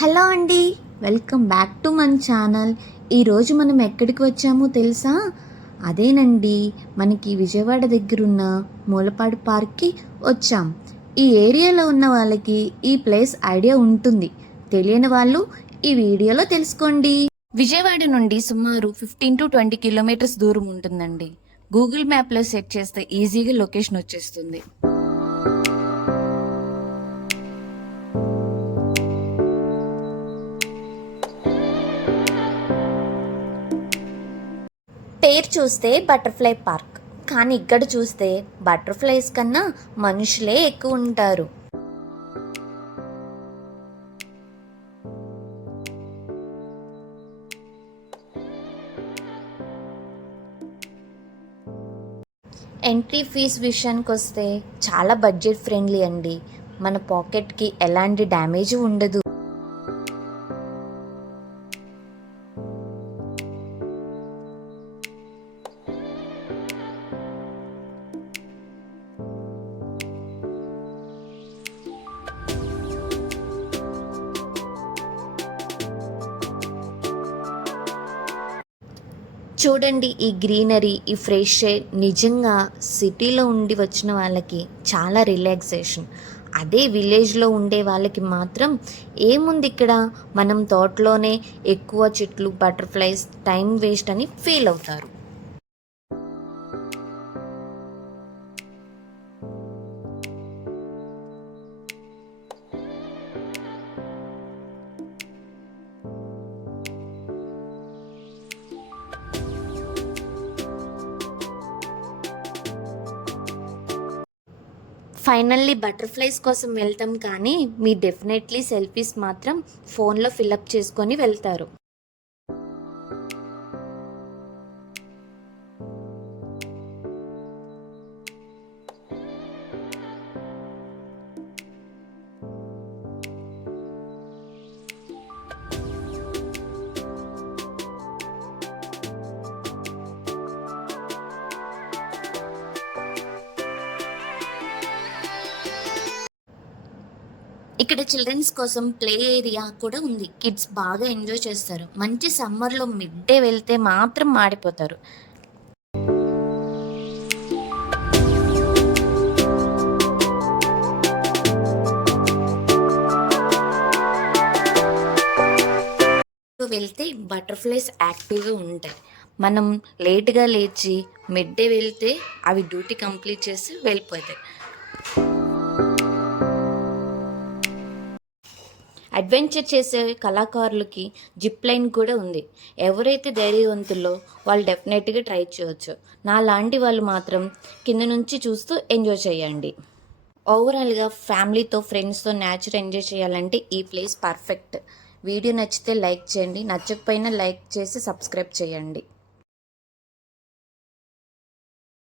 Hello అండి, welcome back to మన channel. ఈరోజు మనం ఎక్కడికి వచ్చామో తెలుసా? అదేనండి, మనకి విజయవాడ దగ్గరున్న మూలపాడు పార్క్కి వచ్చాం. ఈ ఏరియాలో ఉన్న వాళ్ళకి ఈ ప్లేస్ ఐడియా ఉంటుంది, తెలియని వాళ్ళు ఈ వీడియోలో తెలుసుకోండి. విజయవాడ నుండి సుమారు 15 to 20 కిలోమీటర్స్ దూరం ఉంటుందండి. గూగుల్ మ్యాప్లో సెట్ చేస్తే ఈజీగా లొకేషన్ వచ్చేస్తుంది. పేరు చూస్తే బటర్ఫ్లై పార్క్, కానీ ఇక్కడ చూస్తే బటర్ఫ్లైస్ కన్నా మనుషులే ఎక్కువ ఉంటారు. ఎంట్రీ ఫీజ్ విషయానికి వస్తే చాలా బడ్జెట్ ఫ్రెండ్లీ అండి. మన పాకెట్కి ఎలాంటి డ్యామేజ్ ఉండదు. చూడండి, ఈ గ్రీనరీ, ఈ ఫ్రెష్ ఎయిర్ నిజంగా సిటీలో ఉండి వచ్చిన వాళ్ళకి చాలా రిలాక్సేషన్. అదే విలేజ్లో ఉండే వాళ్ళకి మాత్రం ఏముంది, ఇక్కడ మనం తోటలోనే ఎక్కువ చెట్లు, బటర్ఫ్లైస్, టైం వేస్ట్ అని ఫీల్ అవుతారు. ఫైనల్లీ బటర్ఫ్లైస్ కోసం వెళ్తాం, కానీ మీ డెఫినెట్లీ సెల్ఫీస్ మాత్రం ఫోన్లో ఫిలప్ చేసుకొని వెళ్తారు. ఇక్కడ చిల్డ్రన్స్ కోసం ప్లే ఏరియా కూడా ఉంది. కిడ్స్ బాగా ఎంజాయ్ చేస్తారు. మంచి సమ్మర్లో మిడ్ డే వెళ్తే మాత్రం మాడిపోతారు. వెళ్తే బటర్ఫ్లైస్ యాక్టివ్గా ఉంటాయి. మనం లేట్గా లేచి మిడ్ డే వెళ్తే అవి డ్యూటీ కంప్లీట్ చేసి వెళ్ళిపోతాయి. అడ్వెంచర్ చేసే కళాకారులకి జిప్ లైన్ కూడా ఉంది. ఎవరైతే ధైర్యవంతుల్లో వాళ్ళు డెఫినెట్గా ట్రై చేయవచ్చు. నా లాంటి వాళ్ళు మాత్రం కింద నుంచి చూస్తూ ఎంజాయ్ చేయండి. ఓవరాల్గా ఫ్యామిలీతో, ఫ్రెండ్స్తో నేచర్ ఎంజాయ్ చేయాలంటే ఈ ప్లేస్ పర్ఫెక్ట్. వీడియో నచ్చితే లైక్ చేయండి, నచ్చకపోయినా లైక్ చేసి సబ్స్క్రైబ్ చేయండి.